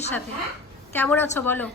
শাশুড়ির সাথে। কেমন আছো বলো?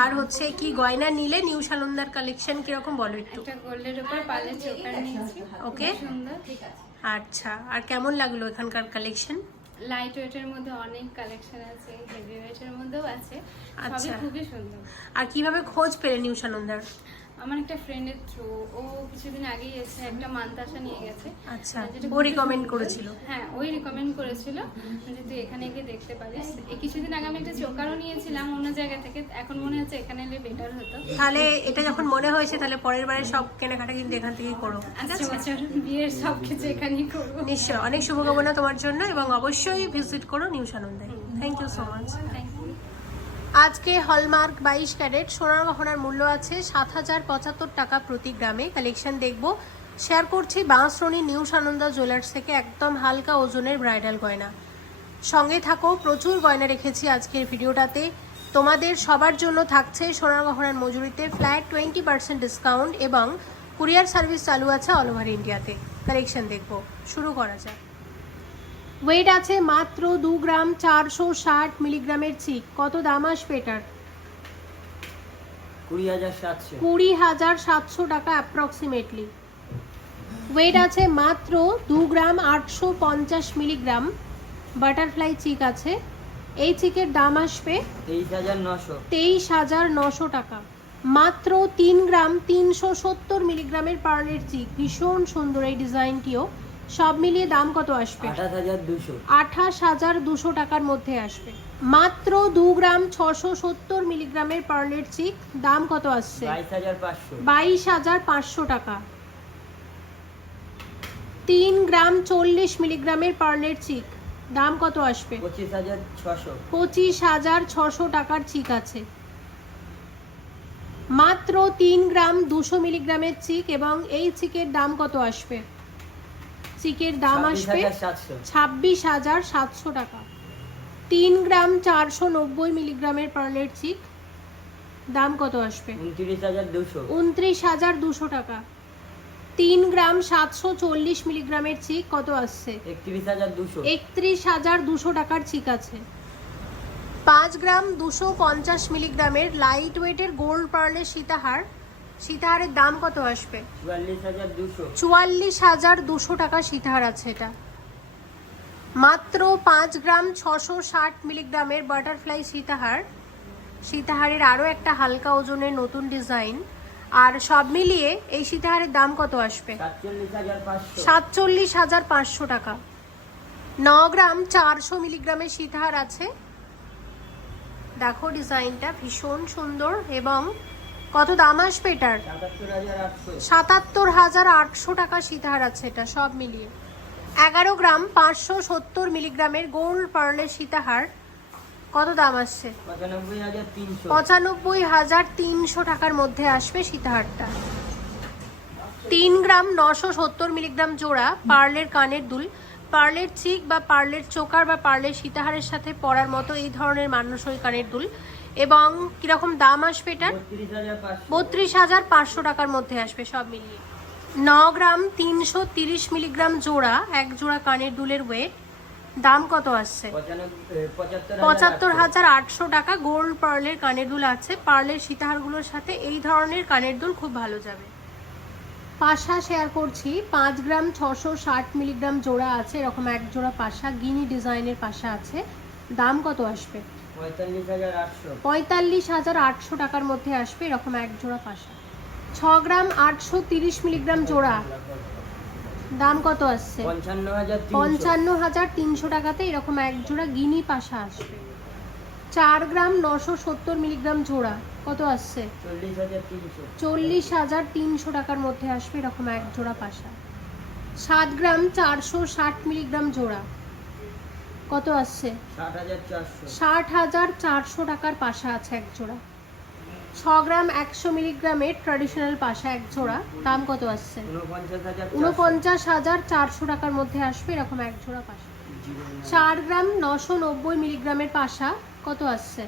আর হচ্ছে কি গয়না নিলে নিউ সালন্দার কালেকশন কীরকম বলো একটু? গোল্ডের উপর পালে চোকার নিয়েছি। ওকে। আচ্ছা আর কেমন লাগল এখানকার কালেকশন লাইট ওয়েটের মধ্যে অনেক কালেকশন আছে হেভি ওয়েটের মধ্যেও আছে। আচ্ছা। খুবই সুন্দর। আর কীভাবে খোঁজ পেলে নিউ সালন্দার? আমার একটা ফ্রেন্ডের থ্রু ও কিছুদিন আগেই এসে একটা মান্তাসা নিয়ে গেছে। আচ্ছা ও রিকমেন্ড করেছিল? হ্যাঁ ওই রিকমেন্ড করেছিল যে তুই এখানে গিয়ে দেখতে পারিস। এই কিছুদিন আগে আমি একটা চোকারও নিয়েছিলাম অন্য জায়গা থেকে এখন মনে হচ্ছে এখানে এলে বেটার হতো। তাহলে এটা যখন মনে হয়েছে তাহলে পরের বারে সব কেনাকাটা কিন্তু এখান থেকেই করো বছর বিয়ের সব কিছু এখানেই করব। নিশ্চয় অনেক শুভকামনা তোমার জন্য এবং অবশ্যই ভিজিট করো নিউ সানন্দায় thank you so much thank আজকে হলমার্ক বাইশ ক্যারেট, সোনার গহনার মূল্য আছে সাত হাজার পঁচাত্তর টাকা প্রতি গ্রামে। কালেকশন দেখব। শেয়ার করছি বাঁশরণী নিউ সানন্দা জুয়েলার্স থেকে একদম হালকা ওজনের ব্রাইডাল গয়না। সঙ্গে থাকো, প্রচুর গয়না রেখেছি আজকের ভিডিওটাতে। তোমাদের সবার জন্য থাকছে সোনার গহনার মজুরিতে ফ্ল্যাট টোয়েন্টি পার্সেন্ট ডিসকাউন্ট এবং কুরিয়ার সার্ভিস চালু আছে অল ওভার ইন্ডিয়াতে। কালেকশন দেখব। শুরু করা যাক। ওয়েট আছে মাত্র দু গ্রাম চারশো ষাট মিলিগ্রামের চিক। কত দাম আসবে এটার? কুড়ি হাজার সাতশো। টাকা অ্যাপ্রক্সিমেটলি ওয়েট আছে মাত্র দু গ্রাম আটশো পঞ্চাশ মিলিগ্রাম। বাটারফ্লাই চিক আছে। এই চিকের দাম আসবে তেইশ হাজার নশো। টাকা। মাত্র তিন গ্রাম তিনশো সত্তর মিলিগ্রামের পার্লের চিক। ভীষণ সুন্দর এই ডিজাইনটিও। সব মিলিয়ে দাম কত আসবে? আঠাশ হাজার দুশো। টাকার মধ্যে আসবে। মাত্র দু গ্রাম ছশো সত্তর মিলিগ্রামের পার্লের চিক দাম কত আসছে? বাইশ হাজার পাঁচশো। টাকা। তিন গ্রাম চল্লিশ মিলিগ্রামের পার্লের চিক দাম কত আসবে? পঁচিশ হাজার ছশো টাকার চিক আছে। মাত্র তিন গ্রাম দুশো মিলিগ্রামের চিক এবং এই চিকের দাম কত আসবে? চিকের দাম আসবে ছাব্বিশ হাজার সাতশো টাকা। তিন গ্রাম চারশো নব্বই মিলিগ্রামের পার্লের চিক। দাম কত আসবে? উনত্রিশ হাজার দুশো। টাকা। তিন গ্রাম সাতশো চল্লিশ মিলিগ্রামের চিক কত আসছে? একত্রিশ হাজার দুশো। একত্রিশ হাজার দুশো টাকার চিক আছে। পাঁচ গ্রাম দুশো পঞ্চাশ মিলিগ্রামের লাইট ওয়েটের গোল্ড পার্লের সীতাহার সীতাহারের দাম কত আসবে? চুয়াল্লিশ হাজার দুশো। টাকা সীতাহার আছে এটা। মাত্র পাঁচ গ্রাম ছশো ষাট মিলিগ্রামের বাটারফ্লাই সীতাহার। সীতাহারের আরও একটা হালকা ওজনের নতুন ডিজাইন। আর সব মিলিয়ে এই সীতাহারের দাম কত আসবে? সাতচল্লিশ হাজার পাঁচশো। টাকা। ন গ্রাম চারশো মিলিগ্রামের সীতাহার আছে। দেখো ডিজাইনটা ভীষণ সুন্দর এবং কত দাম আসবে এটার? সাতাত্তর হাজার আটশো টাকা সীতাহার আছে এটা সব মিলিয়ে। এগারো গ্রাম পাঁচশো সত্তর মিলিগ্রামের গোল্ড পার্লের সীতাহার কত দাম আসছে? পঁচানব্বই হাজার তিনশো। পঁচানব্বই হাজার তিনশো টাকার মধ্যে আসবে সীতাহারটা তিন গ্রাম নশো সত্তর মিলিগ্রাম জোড়া পার্লের কানের দুল। পার্লের চিক বা পার্লের চোকার বা পার্লের সীতাহারের সাথে পরার মতো এই ধরনের মান্যসই কানের দুল। এবং কীরকম দাম আসবে এটার? বত্রিশ হাজার পাঁচশো। টাকার মধ্যে আসবে সব মিলিয়ে। ন গ্রাম তিনশো তিরিশ মিলিগ্রাম জোড়া এক জোড়া কানের দুলের ওয়েট দাম কত আসছে? পঁচাত্তর হাজার আটশো টাকা। গোল্ড পার্লের কানের দুল আছে। পার্লের সীতাহারগুলোর সাথে এই ধরনের কানের দুল খুব ভালো যাবে। পাশা শেয়ার করছি। পাঁচ গ্রাম ছশো ষাট মিলিগ্রাম জোড়া আছে। এরকম এক জোড়া পাশা। গিনি ডিজাইনের পাশা আছে। দাম কত আসবে? পঁয়তাল্লিশ হাজার আটশো। টাকার মধ্যে আসবে এরকম এক জোড়া পাশা। ছ গ্রাম আটশো তিরিশ মিলিগ্রাম জোড়া। দাম কত আসছে? পঞ্চান্ন হাজার তিনশো। টাকাতে এরকম এক জোড়া গিনি পাশা আসবে। চার গ্রাম নশো সত্তর মিলিগ্রাম জোড়া। কত আসছে? চল্লিশ হাজার তিনশো টাকার মধ্যে আসবে এরকম এক জোড়া পাশা। সাত গ্রাম চারশো ষাট মিলিগ্রাম জোড়া। কত আসছে? ষাট হাজার চারশো। টাকার পাশা আছে এক জোড়া। ছ গ্রাম একশো মিলিগ্রামের ট্র্যাডিশনাল পাশা এক জোড়া। দাম কত আসছে? উনপঞ্চাশ হাজার চারশো। টাকার মধ্যে আসবে এরকম এক জোড়া পাশা। চার গ্রাম নশো নব্বই মিলিগ্রামের পাশা কত আসছে?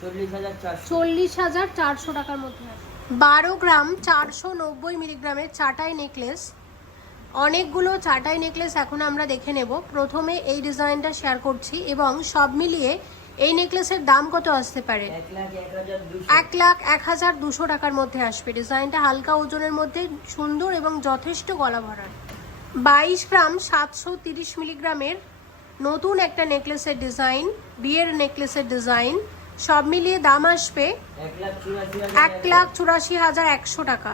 চল্লিশ হাজার চারশো। চল্লিশ হাজার চারশো টাকার মধ্যে আসবে। বারো গ্রাম চারশো নব্বই মিলিগ্রামের চাটাই নেকলেস অনেকগুলো চাটাই নেকলেস এখন আমরা দেখে নেব। প্রথমে এই ডিজাইনটা শেয়ার করছি এবং সব মিলিয়ে এই নেকলেসের দাম কত আসতে পারে? এক লাখ এক হাজার দুশো টাকার মধ্যে আসবে। ডিজাইনটা হালকা ওজনের মধ্যে সুন্দর এবং যথেষ্ট গলা ভরার বাইশ গ্রাম সাতশো তিরিশ মিলিগ্রামের নতুন একটা নেকলেসের ডিজাইন বিয়ের নেকলেসের ডিজাইন সব মিলিয়ে দাম আসবে এক লাখ চুরাশি হাজার একশো টাকা।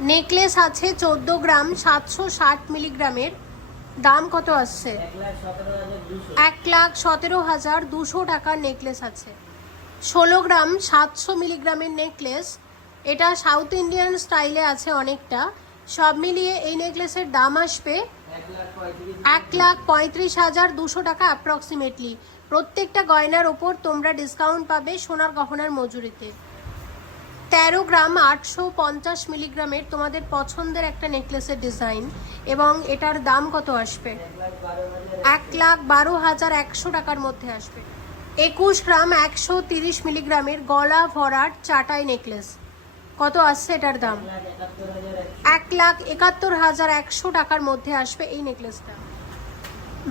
নেকলেস আছে চোদ্দ গ্রাম, সাতশো ষাট মিলিগ্রামের। দাম কত আসছে? এক লাখ সতেরো হাজার দুশো টাকার নেকলেস আছে। ষোলো গ্রাম, সাতশো মিলিগ্রামের নেকলেস। এটা সাউথ ইন্ডিয়ান স্টাইলে আছে অনেকটা। সব মিলিয়ে এই নেকলেসের দাম আসবে এক লাখ পঁয়ত্রিশ হাজার দুশো টাকা অ্যাপ্রক্সিমেটলি প্রত্যেকটা গয়নার ওপর তোমরা ডিসকাউন্ট পাবে সোনার গহনার মজুরিতে। তেরো গ্রাম আটশো পঞ্চাশ মিলিগ্রামের তোমাদের পছন্দের একটা নেকলেসের ডিজাইন এবং এটার দাম কত আসবে? এক লাখ বারো হাজার একশো টাকার মধ্যে আসবে। একুশ গ্রাম একশো তিরিশ মিলিগ্রামের গলা ভরাট চাটাই নেকলেস। কত আসছে এটার দাম? এক লাখ একাত্তর হাজার একশো টাকার মধ্যে আসবে এই নেকলেসটা।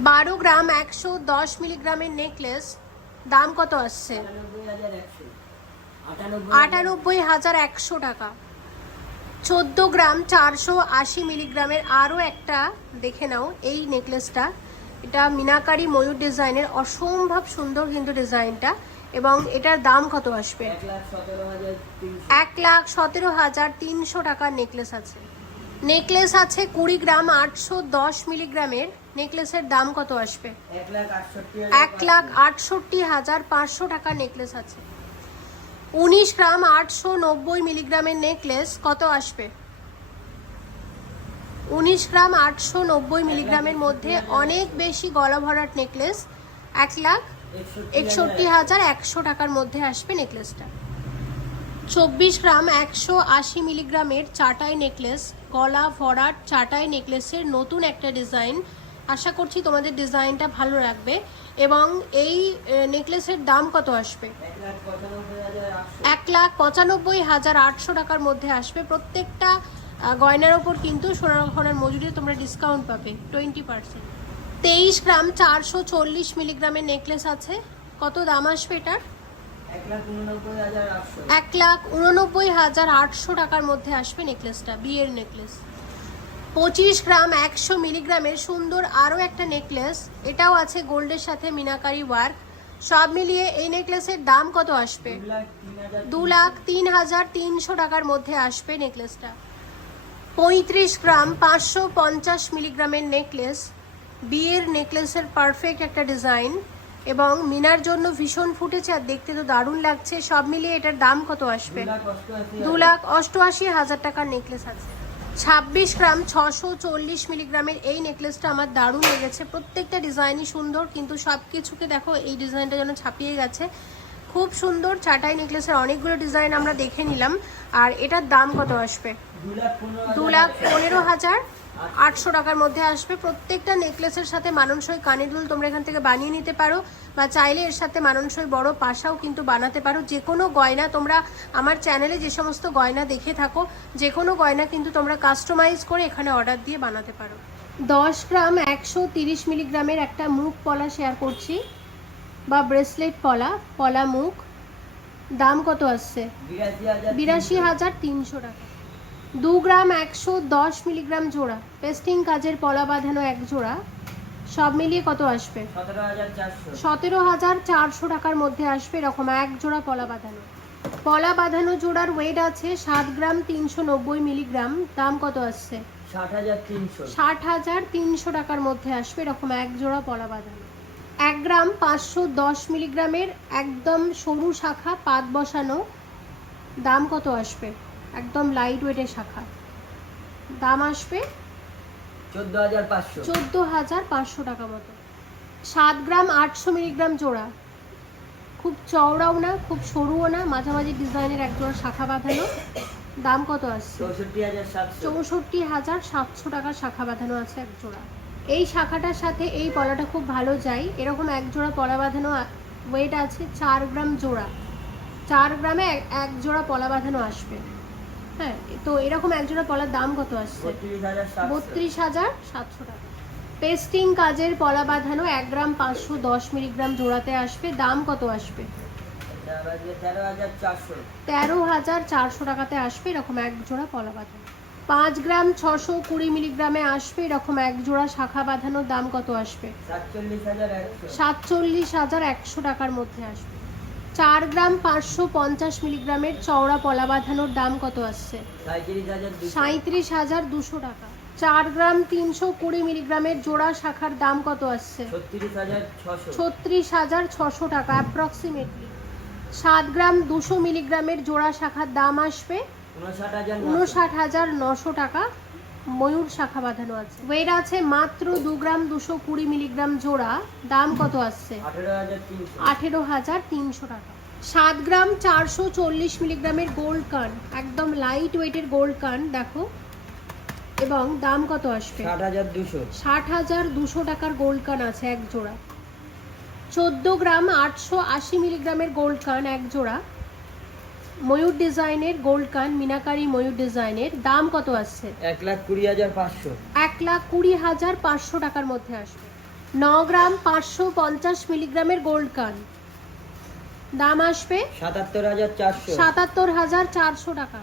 বারো গ্রাম একশো দশ মিলিগ্রামের নেকলেস, দাম কত আসছে? আটানব্বই হাজার একশো টাকা। চোদ্দ গ্রাম চারশো আশি মিলিগ্রামের আরও একটা দেখে নাও এই নেকলেসটা। এটা মিনাকারি ময়ূর ডিজাইনের অসম্ভব সুন্দর কিন্তু ডিজাইনটা এবং এটার দাম কত আসবে? এক লাখ সতেরো হাজার তিনশো টাকার নেকলেস আছে। নেকলেস আছে কুড়ি গ্রাম আটশো দশ মিলিগ্রামের। নেকলেসের দাম কত আসবে? এক লাখ আটষট্টি হাজার পাঁচশো টাকার নেকলেস আছে। উনিশ গ্রাম আটশো নব্বই মিলিগ্রামের নেকলেস কত আসবে? উনিশ গ্রাম আটশো নব্বই মিলিগ্রামের মধ্যে অনেক বেশি গলা ভরাট নেকলেস এক লাখ একষট্টি হাজার একশো টাকার মধ্যে আসবে নেকলেসটা। চব্বিশ গ্রাম একশো আশি মিলিগ্রামের চাটাই নেকলেস গলা ভরাট চাটাই নেকলেসের নতুন একটা ডিজাইন। আশা করছি তোমাদের ডিজাইনটা ভালো লাগবে। এবং এই নেকলেসের দাম কত আসবে? এক লাখ পঁচানব্বই হাজার আটশো টাকার মধ্যে আসবে। প্রত্যেকটা গয়নার ওপর কিন্তু সোনার মজুরি তোমরা ডিসকাউন্ট পাবে টোয়েন্টি পার্সেন্ট তেইশ গ্রাম চারশো চল্লিশ মিলিগ্রামের নেকলেস আছে। কত দাম আসবে এটার? এক লাখ উননব্বই হাজার আটশো। টাকার মধ্যে আসবে নেকলেসটা বিয়ের নেকলেস পঁচিশ গ্রাম একশো মিলিগ্রামের সুন্দর আরও একটা নেকলেস। এটাও আছে গোল্ডের সাথে মিনাকারি ওয়ার্ক। সব মিলিয়ে এই নেকলেসের দাম কত আসবে? দু লাখ তিন হাজার তিনশো টাকার মধ্যে আসবে নেকলেসটা। পঁয়ত্রিশ গ্রাম পাঁচশো পঞ্চাশ মিলিগ্রামের নেকলেস। বিয়ের নেকলেসের পারফেক্ট একটা ডিজাইন। এবং মিনার জন্য ভীষণ ফুটেছে আর দেখতে তো দারুণ লাগছে। সব মিলিয়ে এটার দাম কত আসবে? দু লাখ অষ্টআশি হাজার টাকার নেকলেস আছে। ছাব্বিশ গ্রাম ছশো চল্লিশ মিলিগ্রামের এই নেকলেসটা আমার দারুণ লেগেছে। প্রত্যেকটা ডিজাইনই সুন্দর, কিন্তু সব কিছুকে দেখো, এই ডিজাইনটা যেন ছাপিয়ে গেছে। খুব সুন্দর চাটাই নেকলেসের অনেকগুলো ডিজাইন আমরা দেখে নিলাম। আর এটার দাম কত আসবে? দু লাখ পনেরো হাজার। আটশো। টাকার মধ্যে আসবে। প্রত্যেকটা নেকলেসের সাথে মানানসই কানের দুল তোমরা এখান থেকে বানিয়ে নিতে পারো বা চাইলে এর সাথে মানানসই বড় পাশাও কিন্তু বানাতে পারো। যে কোনো গয়না তোমরা আমার চ্যানেলে যে সমস্ত গয়না দেখে থাকো যে কোনো গয়না কিন্তু তোমরা কাস্টমাইজ করে এখানে অর্ডার দিয়ে বানাতে পারো। দশ গ্রাম একশো তিরিশ মিলিগ্রামের একটা মুখ পলা শেয়ার করছি বা ব্রেসলেট পলা পলা মুখ। দাম কত আসছে? বিরাশি হাজার তিনশো টাকা। দু গ্রাম একশো দশ মিলিগ্রাম জোড়া। পেস্টিং কাজের পলা বাঁধানো এক জোড়া। সব মিলিয়ে কত আসবে? সতেরো হাজার চারশো। টাকার মধ্যে আসবে এরকম এক জোড়া পলা বাঁধানো পলা বাঁধানো জোড়ার ওয়েট আছে সাত গ্রাম তিনশো নব্বই মিলিগ্রাম। দাম কত আসছে? ষাট হাজার তিনশো। টাকার মধ্যে আসবে এরকম এক জোড়া পলা বাঁধানো এক গ্রাম পাঁচশো দশ মিলিগ্রামের একদম সরু শাখা পাত বসানো। দাম কত আসবে? একদম লাইট ওয়েটের শাখা। দাম আসবে চোদ্দ হাজার পাঁচশো। টাকা মতো। সাত গ্রাম আটশো মিলিগ্রাম জোড়া। খুব চওড়াও না খুব সরুও না মাঝামাঝি ডিজাইনের এক জোড়া শাখা বাঁধানো। দাম কত আসছে? চৌষট্টি হাজার সাতশো। টাকার শাখা বাঁধানো আছে এক জোড়া। এই শাখাটার সাথে এই পলাটা খুব ভালো যায়। এরকম এক জোড়া পলা বাঁধানো ওয়েট আছে চার গ্রাম জোড়া। চার গ্রামে এক- এক জোড়া পলা বাঁধানো আসবে। হ্যাঁ তো এরকম একজোড়া পলার দাম কত আসছে? বত্রিশ হাজার সাতশো। টাকা। পেস্টিং কাজের পলা বাঁধানো এক গ্রাম পাঁচশো দশ মিলিগ্রাম জোড়াতে আসবে। দাম কত আসবে? তেরো হাজার চারশো। টাকাতে আসবে এরকম এক জোড়া পলা বাঁধানো। পাঁচ গ্রাম ছশো কুড়ি মিলিগ্রামে আসবে এরকম এক জোড়া শাখা বাঁধানোর দাম কত আসবে? সাতচল্লিশ হাজার একশো টাকার মধ্যে আসবে। চার গ্রাম পাঁচশো পঞ্চাশ মিলিগ্রামের চওড়া পলা বাঁধানোর দাম কত আসছে? সাঁত্রিশ হাজার দুশো টাকা। চার গ্রাম তিনশো কুড়ি মিলিগ্রামের জোড়া শাখার দাম কত আসছে? ছত্রিশ হাজার ছশো টাকা অ্যাপ্রক্সিমেটলি সাত গ্রাম দুশো মিলিগ্রামের জোড়া শাখার দাম আসবে উনষাট হাজার নশো টাকা। ময়ূর শাখা বাঁধানো আছে। ওয়েট আছে মাত্র দু গ্রাম দুশো কুড়ি মিলিগ্রাম জোড়া। দাম কত আসছে? আঠেরো হাজার তিনশো টাকা। সাত গ্রাম চারশো চল্লিশ মিলিগ্রামের গোল্ড কান একদম লাইট ওয়েটের গোল্ড কান দেখো। এবং দাম কত আসবে? ষাট হাজার দুশো। ষাট হাজার দুশো টাকার গোল্ড কান আছে এক জোড়া। চোদ্দ গ্রাম আটশো আশি মিলিগ্রামের গোল্ড কান এক জোড়া। ময়ূর ডিজাইনের গোল্ড কান মিনাকারি ময়ূর ডিজাইনের দাম কত আসছে? এক লাখ কুড়ি হাজার পাঁচশো। এক লাখ কুড়ি হাজার পাঁচশো টাকার মধ্যে আসবে। ন গ্রাম পাঁচশো পঞ্চাশ মিলিগ্রামের গোল্ড কান। দাম আসবে? সাতাত্তর হাজার চারশো। সাতাত্তর হাজার চারশো টাকা।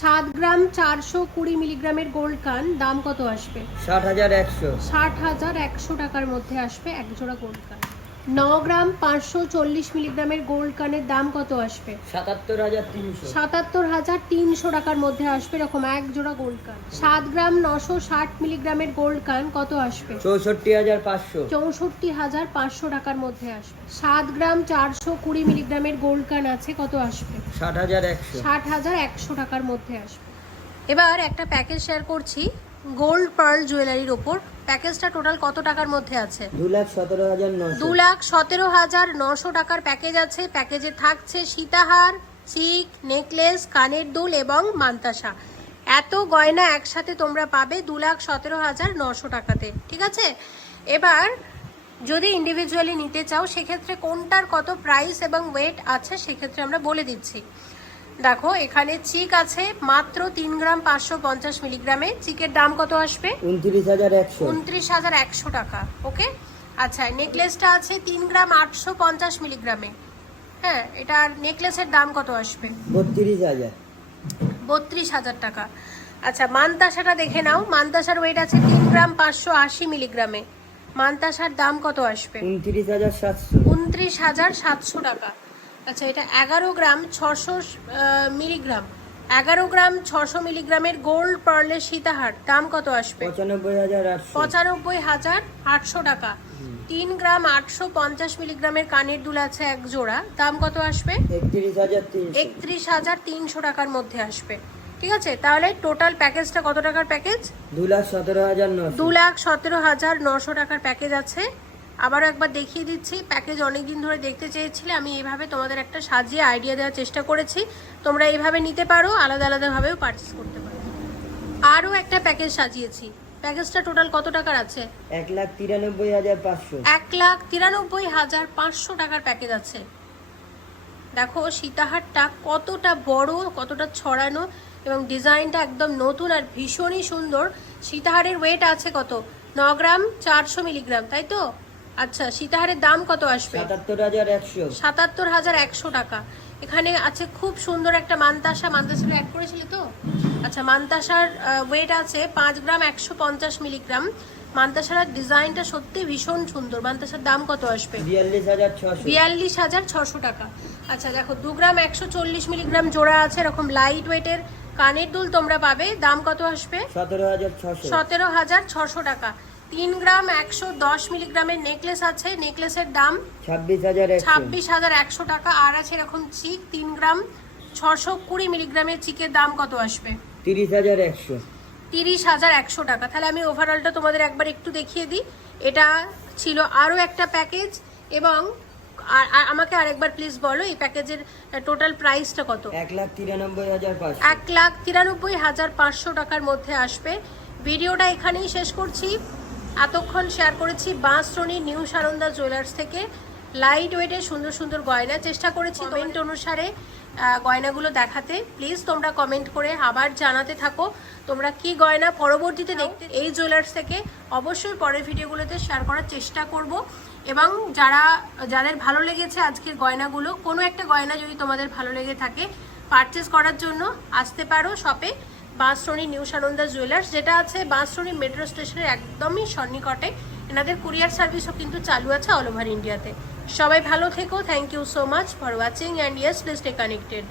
সাত গ্রাম চারশো কুড়ি মিলিগ্রামের গোল্ড কান দাম কত আসবে? ষাট হাজার একশো। ষাট হাজার একশো টাকার মধ্যে আসবে এক জোড়া গোল্ড কান। ন গ্রাম পাঁচশো চল্লিশ মিলিগ্রামের গোল্ড কানের দাম কত আসবে? সাতাত্তর হাজার তিনশো। সাতাত্তর হাজার তিনশো টাকার মধ্যে আসবে এরকম এক জোড়া গোল্ড কান সাত গ্রাম নশো ষাট মিলিগ্রামের গোল্ড কান কত আসবে? চৌষট্টি হাজার পাঁচশো। চৌষট্টি হাজার পাঁচশো টাকার মধ্যে আসবে। সাত গ্রাম চারশো কুড়ি মিলিগ্রামের গোল্ড কান আছে কত আসবে? ষাট হাজার একশো। ষাট হাজার একশো টাকার মধ্যে আসবে। এবার একটা প্যাকেজ শেয়ার করছি। গোল্ড পার্ল জুয়েলারির ওপর। প্যাকেজটা টোটাল কত টাকার মধ্যে আছে? দু লাখ সতেরো হাজার নশো দু লাখ সতেরো হাজার নশো টাকার প্যাকেজ আছে। প্যাকেজে থাকছে সীতাহার চিক নেকলেস কানের দুল এবং মান্তাসা। এত গয়না একসাথে তোমরা পাবে দু লাখ সতেরো হাজার নশো টাকাতে। ঠিক আছে? এবার যদি ইন্ডিভিজুয়ালি নিতে চাও সেক্ষেত্রে কোনটার কত প্রাইস এবং ওয়েট আছে সেক্ষেত্রে আমরা বলে দিচ্ছি। দেখো এখানে চিক আছে মাত্র তিন গ্রাম পাঁচশো পঞ্চাশ মিলিগ্রামে। চিকের দাম কত আসবে? উনত্রিশ হাজার একশো। উনত্রিশ হাজার একশো টাকা ওকে? আচ্ছা নেকলেসটা আছে তিন গ্রাম আটশো পঞ্চাশ মিলিগ্রামে। হ্যাঁ এটার নেকলেসের দাম কত আসবে? বত্রিশ হাজার। বত্রিশ হাজার টাকা। আচ্ছা মানতাসাটা দেখে নাও। মানতাসার ওয়েট আছে তিন গ্রাম পাঁচশো আশি মিলিগ্রামে। মানতাসার দাম কত আসবে? উনত্রিশ হাজার সাতশো। উনত্রিশ হাজার সাতশো টাকা। আচ্ছা এটা এগারো গ্রাম ছশো মিলিগ্রাম। এগারো গ্রাম ছশো মিলিগ্রামের গোল্ড পার্লের সীতাহার দাম কত আসবে? পঁচানব্বই হাজার আটশো। পঁচানব্বই হাজার আটশো টাকা। তিন গ্রাম আটশো পঞ্চাশ মিলিগ্রামের কানের দুল আছে এক জোড়া দাম কত আসবে? একত্রিশ হাজার তিনশো। একত্রিশ হাজার তিনশো টাকার মধ্যে আসবে। ঠিক আছে তাহলে টোটাল প্যাকেজটা কত টাকার প্যাকেজ? দু লাখ সতেরো হাজার দু লাখ সতেরো হাজার নশো টাকার প্যাকেজ আছে। আবারও একবার দেখিয়ে দিচ্ছি প্যাকেজ অনেক দিন ধরে দেখতে চেয়েছিলে আমি এইভাবে তোমাদের একটা সাজিয়ে আইডিয়া দেওয়ার চেষ্টা করেছি। তোমরা এইভাবে নিতে পারো আলাদা আলাদাভাবেও পারচেস করতে পারো। আরও একটা প্যাকেজ সাজিয়েছি। প্যাকেজটা টোটাল কত টাকার আছে? এক লাখ তিরানব্বই হাজার পাঁচশো। এক লাখ তিরানব্বই হাজার পাঁচশো টাকার প্যাকেজ আছে। দেখো সীতাহারটা কতটা বড় কতটা ছড়ানো এবং ডিজাইনটা একদম নতুন আর ভীষণই সুন্দর। সীতাহারের ওয়েট আছে কত? ন গ্রাম চারশো মিলিগ্রাম তাই তো? আচ্ছা সীতাহারের দাম কত আসবে? সাতাত্তর হাজার একশো। সাতাত্তর হাজার একশো টাকা। এখানে আছে খুব সুন্দর একটা মান্তাসা। মান্তাসার অ্যাড করেছিলে তো? আচ্ছা মান্তাসার ওয়েট আছে পাঁচ গ্রাম একশো পঞ্চাশ মিলিগ্রাম। মান্তাসার ডিজাইনটা সত্যি ভীষণ সুন্দর। মান্তাসার দাম কত আসবে? বিয়াল্লিশ হাজার ছশো। টাকা। আচ্ছা দেখো দু গ্রাম একশো চল্লিশ মিলিগ্রাম জোড়া আছে এরকম লাইট ওয়েটের কানের দুল তোমরা পাবে। দাম কত আসবে? সতেরো হাজার ছশো টাকা। তিন গ্রাম একশো দশ মিলিগ্রামের নেকলেস আছে। নেকলেসের দাম ছাব্বিশ হাজার একশো। ছাব্বিশ হাজার একশো টাকা। আর আছে এরকম চিক তিন গ্রাম ছশো কুড়ি মিলিগ্রামের চিকের দাম কত আসবে? তিরিশ হাজার একশো। তিরিশ হাজার একশো টাকা। তাহলে আমি ওভারঅলটা তোমাদের একবার একটু দেখিয়ে দিই। এটা ছিল আরও একটা প্যাকেজ এবং আমাকে আরেকবার প্লিজ বলো এই প্যাকেজের টোটাল প্রাইসটা কত? এক লাখ তিরানব্বই হাজার এক লাখ তিরানব্বই হাজার পাঁচশো টাকার মধ্যে আসবে। ভিডিওটা এখানেই শেষ করছি। এতক্ষণ শেয়ার করেছি বাঁশরণী নিউ সানন্দা জুয়েলার্স থেকে। লাইট ওয়েটে সুন্দর সুন্দর গয়না। চেষ্টা করেছি কমেন্ট অনুসারে গয়নাগুলো দেখাতে। প্লিজ তোমরা কমেন্ট করে আবার জানাতে থাকো তোমরা কি গয়না পরবর্তীতে দেখতে এই জুয়েলার্স থেকে অবশ্যই পরের ভিডিওগুলোতে শেয়ার করার চেষ্টা করব। এবং যারা যাদের ভালো লেগেছে আজকের গয়নাগুলো কোনো একটা গয়না যদি তোমাদের ভালো লেগে থাকে পারচেস করার জন্য আসতে পারো শপে বাঁশরণী নিউ সানন্দা জুয়েলার্স, যেটা আছে বাঁশরণী মেট্রো স্টেশনের একদমই সন্নিকটে। এনাদের কুরিয়ার সার্ভিসও কিন্তু চালু আছে অল ওভার ইন্ডিয়াতে। সবাই ভালো থেকো। Thank you so much for watching and yes please stay connected